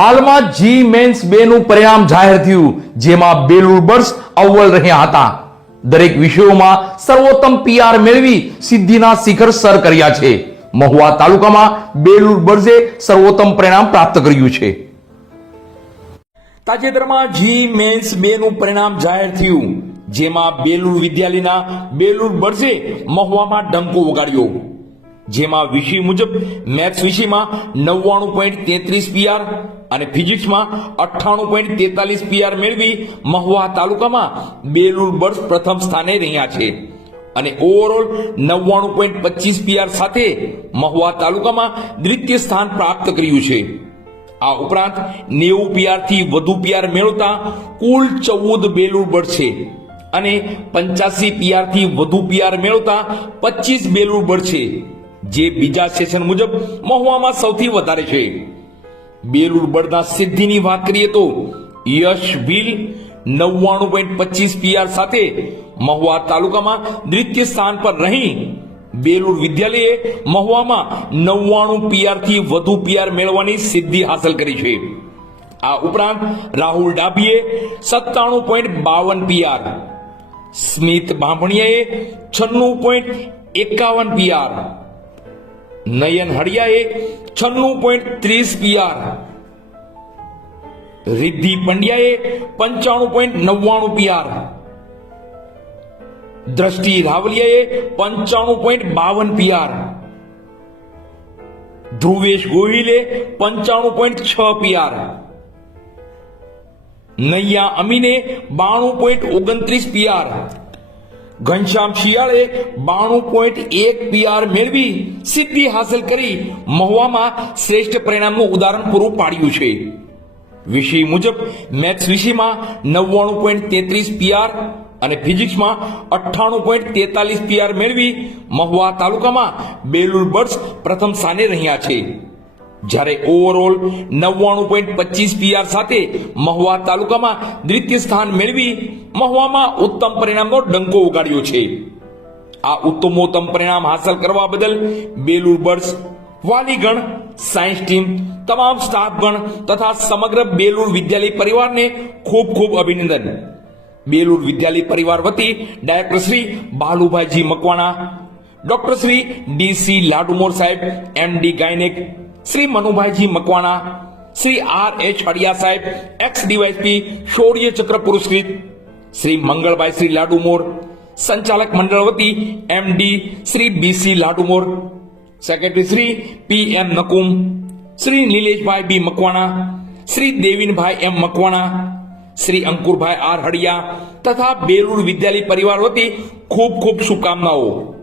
હાલમાં જી મેન્સ બે નું પરિણામ જાહેર થયું, જેમાં બેલુર બર્ડ્સ અવ્વલ રહ્યા હતા. દરેક વિષયોમાં સર્વોત્તમ પીઆર મેળવી સિદ્ધિના શિખર સર કર્યા છે. મહુવા તાલુકામાં બેલુર બર્ડ્સે સર્વોત્તમ પરિણામ પ્રાપ્ત કર્યું છે. તાજેતરમાં જી મેન્સ બે નું પરિણામ જાહેર થયું, જેમાં બેલુર વિદ્યાલયના બેલુર બર્ડ્સે મહુવામાં ડંકો વગાડ્યો. જેમાં વિષય મુજબ મેથ્સ વિષયમાં નવ્વાણું પોઈન્ટ તેત્રીસ પીઆર અને ફિઝિક્સમાં અઠ્ઠાણું પોઈન્ટ તેતાલીસ પીઆર મેળવી મહુવા તાલુકામાં બેલુર બર્સ પ્રથમ સ્થાને રહ્યા છે. અને ઓવરઓલ નવ્વાણું પોઈન્ટ પચીસ પીઆર સાથે મહુવા તાલુકામાં દ્વિતીય સ્થાન પ્રાપ્ત કર્યું છે. આ ઉપરાંત નેવું પીઆરથી વધુ પીઆર મેળવતા કુલ ચૌદ બેલુર બર્ડ છે અને પંચ્યાસી પીઆરથી વધુ પીઆર મેળવતા પચીસ બેલુર બર્ડ છે. જે બીજા સેશન મુજબ મહુવામાં સૌથી વધારે છે. બેલુર બળના સિદ્ધિની વાત કરીએ તો યશ ભીલ નવ્વાણું પોઈન્ટ પચીસ પીઆર સાથે મહુવા તાલુકામાં દ્વિતીય સ્થાન પર રહી બેલુર વિદ્યાલયે મહુવામાં નવ્વાણું પીઆરથી વધુ પીઆર મેળવવાની સિદ્ધિ હાંસલ કરી છે. આ ઉપરાંત રાહુલ ડાભીએ સત્તાણું પોઈન્ટ બાવન પીઆર, સ્મિત બાંભણિયાએ છન્નું પોઈન્ટ એકાવન પીઆર નયન હડિયાએ છન્નું પોઈન્ટ ત્રીસ પીઆર. રિદ્ધિ પંડ્યાએ પંચાણું પોઈન્ટ નવ્વાણું પીઆર. દ્રષ્ટિ રાવલિયાએ પંચાણું પોઈન્ટ બાવન પીઆર. ધ્રુવેશ ગોહિલે પંચાણું પોઈન્ટ છ પીઆર. નૈયા અમીને બાણું પોઈન્ટ ઓગણત્રીસ પીઆર. ઘનશ્યામ શિયાળે બાણું પોઈન્ટ એક પીઆર મેળવી સિદ્ધિ હાંસલ કરી મહુવામાં શ્રેષ્ઠ પરિણામનું ઉદાહરણ પૂરું પાડ્યું છે. વિષય મુજબ, મેથ્સ વિષયમાં નવ્વાણું પોઈન્ટ તેત્રીસ પીઆર અને ફિઝિક્સમાં અઠ્ઠાણું પોઈન્ટ તેતાલીસ પીઆર મેળવી મહુવા તાલુકામાં બેલુર બર્ડ્સ પ્રથમ સ્થાને રહ્યા છે. જ્યારે ઓવરઓલ નવ્વાણું પોઈન્ટ પચીસ પીઆર સાથે મહુવા તાલુકામાં દ્વિતીય સ્થાન મેળવી મહુવામાં ઉત્તમ પરિણામનો ડંકો ઉગાડ્યો છે. આ ઉત્તમોત્તમ પરિણામ હાંસલ કરવા બદલ બેલુર બર્ડ્સ વાલીગણ, સાયન્સ ટીમ, તમામ સ્ટાફગણ તથા સમગ્ર બેલુર વિદ્યાલય પરિવારને ખૂબ ખૂબ અભિનંદન. બેલુર વિદ્યાલય પરિવાર વતી director Shri Balubhaiji Makwana, doctor Shri DC Ladumor સાહેબ MD gynaec, Shri Manubhaiji Makwana, Shri R H Adiya સાહેબ, એક્સ ડીવાયપી શૌર્ય ચક્ર પુરસ્કૃત શ્રી મંગળભાઈ શ્રી લાડુમોર, સંચાલક મંડળ વતી MD Shri BC Ladumor secretary Shri P M Nakum, Shri Nileshbhai B Makwana, Shri Devinbhai M Makwana, Shri Ankurbhai R Hadiya તથા બેરૂર વિદ્યાલય પરિવાર વતી ખૂબ ખૂબ શુભકામનાઓ.